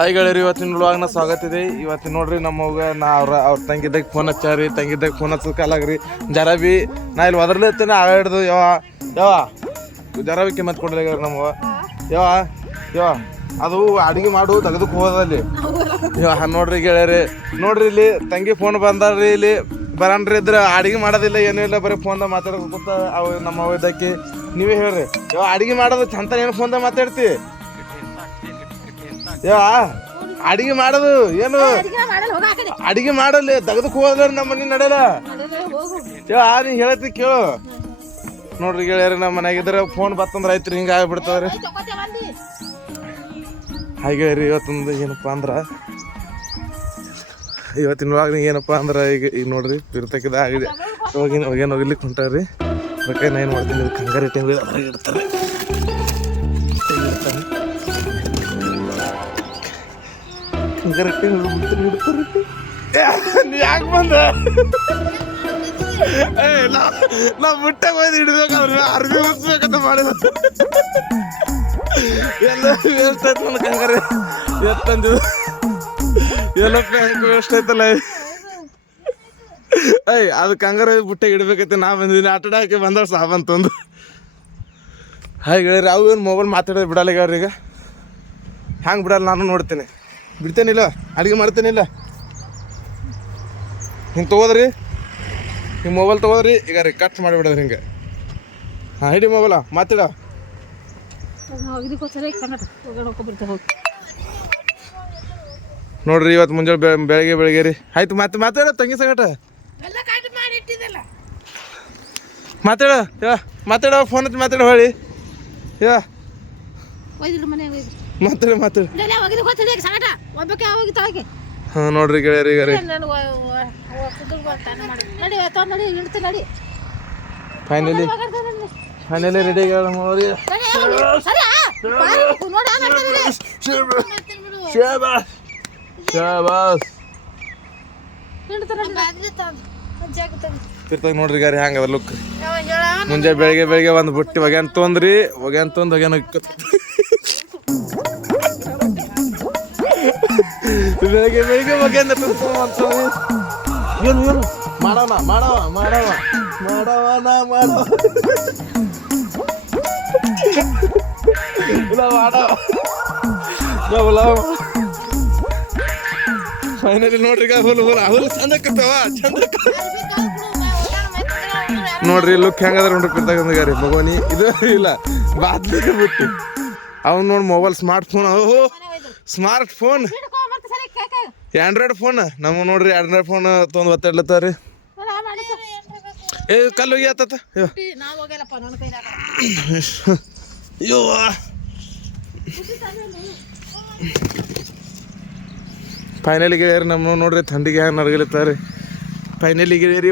Hi ಗೆಳೆಯರಿ, ಇವತ್ತಿನ ವ್ಲಾಗ್ನ ಸ್ವಾಗತ ಇದೆ. ಇವತ್ತಿನ ನೋಡ್ರಿ ನಮ್ಮವ್ಗ ನಾ ಅವ್ರ ತಂಗಿದ್ದಾಗ ಫೋನ್ ಹಚ್ಚಾರಿ. ತಂಗಿದ್ದಾಗ ಫೋನ್ ಹಚ್ಚೋದು ಕಾಲಾಗ್ರಿ ಜರ ಬಿ ನಾ ಇಲ್ಲಿ ಒದರ್ಲತ್ತೇನೆ ಆಗಾಡ್ದು ಯಾವ ಜರ ಬಿ ಕಿಮ್ಮತ್ ಕೊಡ್ಲಾಗ್ಯಾರ ನಮ್ಮವ. ಯಾವ ಅದು ಅಡಿಗೆ ಮಾಡು ತೆಗೆದಕ್ಕೆ ಹೋದಲ್ಲಿ ನೋಡ್ರಿ ಗೆಳೆಯರಿ. ನೋಡ್ರಿ ಇಲ್ಲಿ ತಂಗಿ ಫೋನ್ ಬಂದಾರ್ರಿ. ಇಲ್ಲಿ ಬರನ್ರಿ ಇದ್ರೆ ಅಡಿಗೆ ಮಾಡೋದಿಲ್ಲ, ಏನೂ ಇಲ್ಲ, ಬರೀ ಫೋನ್ದಾಗ ಮಾತಾಡ್ಕೊತ ಅವು ನಮ್ಮ ಅವ್ವ ಇದ್ದಕ್ಕೆ. ನೀವೇ ಹೇಳ್ರಿ ಯಾವ ಅಡಿಗೆ ಮಾಡೋದು ಚಂತ ಏನು ಫೋನ್ದಾಗ ಮಾತಾಡ್ತಿ? ಅಡಿಗೆ ಮಾಡೋದು ಏನು ಅಡಿಗೆ ಮಾಡಲ್ಲ, ತೆಗೆದಕ್ಕೆ ಹೋದ್ರ ನಮ್ಮ ಮನೆ ನಡೆಯಲ್ಲ. ನೀ ಹೇಳತ್ತಿ ಕೇಳು. ನೋಡ್ರಿ ಗೆಳೆಯರಿ, ನಮ್ಮ ಮನೆಯಾಗಿದ್ರೆ ಫೋನ್ ಬತ್ತಂದ್ರೆ ಆಯ್ತು, ಹಿಂಗೆ ಆಗ್ಬಿಡ್ತದ್ರಿ. ಹಾಗೆ ರೀ ಇವತ್ತೊಂದು ಏನಪ್ಪ ಅಂದ್ರೆ ಇವತ್ತಿನ ಇವಾಗ ಏನಪ್ಪ ಅಂದ್ರೆ ಈಗ ನೋಡ್ರಿ ತಿರ್ತಕ್ಕಿದ ಆಗಿದೆ. ಹೋಗೇನು ಹೋಗ್ಲಿಕ್ಕೆ ಹೊಂಟಾರ್ರಿ. ಅದಕ್ಕೆ ನಾ ಏನು ಮಾಡ್ತೀನಿ, ಕಂಗಾರಿ ಟೈಮ್ ಅದ್ರಾಗ ಇಡ್ತಾರೆ. ಕಂಗಾರಿ ಟೈಮ್ ಇಡ್ತಾರೆ. ನೀ ಯಾಕೆ ಬಂದ? ನಾ ಮುಟ್ಟಾಗ ಹೋಯ್ದು ಹಿಡ್ಬೇಕು, ಅವ್ರು ಅರ್ಬಿ ಮುಗಿಸ್ಬೇಕಂತ ಮಾಡಿದ ಎಲ್ಲ ವೇಸ್ಟ್ ಆಯ್ತು. ನನ್ನ ಕಂಗಾರಿ ಎತ್ತಂದು ಎಲ್ಲ ವೇಸ್ಟ್ ಆಯ್ತಲ್ಲ. ಅದು ಕಂಗಾರ ಬುಟ್ಟಾಗ ಇಡ್ಬೇಕೈತೆ. ನಾ ಬಂದಿದ್ದೀನಿ ಆಟಾಡಕ್ಕೆ ಬಂದವ್ರು ಸಾಬಂತಂದು. ಹಾಗೆ ಹೇಳಿರಿ, ಅವು ಏನು ಮೊಬೈಲ್ ಮಾತಾಡೋದು ಬಿಡಲ್ಲ ಈಗ ಅವ್ರಿಗೆ. ಹ್ಯಾಂಗೆ ಬಿಡಲ್ಲ, ನಾನು ನೋಡ್ತೀನಿ. ಬಿಡ್ತೇನಿಲ್ಲ, ಅಡುಗೆ ಮಾಡ್ತೇನಿಲ್ಲ. ಹಿಂಗೆ ತೊಗೋದ್ರಿ, ಹಿಂಗೆ ಮೊಬೈಲ್ ತೊಗೋದ್ರಿ. ಈಗ ರೀ ಕಟ್ ಮಾಡಿಬಿಡೋದ್ರಿ ಹಿಂಗೆ. ಹಾಂ, ಹಿಡಿ ಮೊಬೈಲ, ಮಾತಾಡ. ನೋಡ್ರಿ ಇವತ್ತು ಮುಂಜಾನೆ ಬೆಳಗ್ಗೆ ರೀ ಆಯ್ತು. ಮಾತಾಡ ತಂಗಿ ಸಂಗಟ ಮಾತಾಡ ಫೋನ್ ಹಚ್ಚಿ ಮಾತಾಡ ಹೊಳಿ. ಮಾತಾಡ. ಹಾಂ ನೋಡ್ರಿ ಗೆಳೆಯರಿ, ಈಗ ರೀ ಫೈನಲಿ ರೆಡಿ ಆಗ್ಯಾವ್ರಿ. ತಿರ್ತಾಗ ನೋಡ್ರಿ ಗಾರಿ ಹ್ಯಾಂಗದ ಲುಕ್. ಮುಂಜಾನೆ ಬೆಳಗ್ಗೆ ಒಂದು ಬುಟ್ಟಿ ಒಗ್ಯಾನ್ ತೊಂದ್ರಿ. ಒಗ್ಯಾನ್ ಬೆಳಗ್ಗೆ ಒಗ್ಯಾನ ಏನು ಮಾಡವ ಫೈನಲಿ ನೋಡ್ರಿ ಹುಲ್ ಚಂದಕ್ಕವ ನೋಡ್ರಿ ಲುಕ್ ಹೆಂಗದ ನೋಡ್ರಿ. ಪಿರ್ತಾಗ ಗಾರಿ ಮಗೋನಿ ಇದು ಇಲ್ಲ ಬಾದ್ಲಿಗೆ ಬಿಟ್ಟು ಅವ್ನು ನೋಡಿ mobile smart phone Android phone. ನಮ್ಮ ನೋಡ್ರಿ ಆಂಡ್ರಾಯ್ಡ್ ಫೋನ್ ತೊಗೊಂಡು ಒತ್ತಾಡ್ಲತ್ತಾವ್ರಿ. ಕಲ್ಲು ಹೋಗಿ ಆತ ಫೈನಲಿ ಗೆಳೆಯರಿ ನಮ್ಮ ನೋಡ್ರಿ ಥಂಡಿಗೆ ಹ್ಯಾಂಗ ನಡ್ಗಲತ್ತಾವ್ರಿ. ಫೈನಲಿ ಗೆಳೆಯರಿ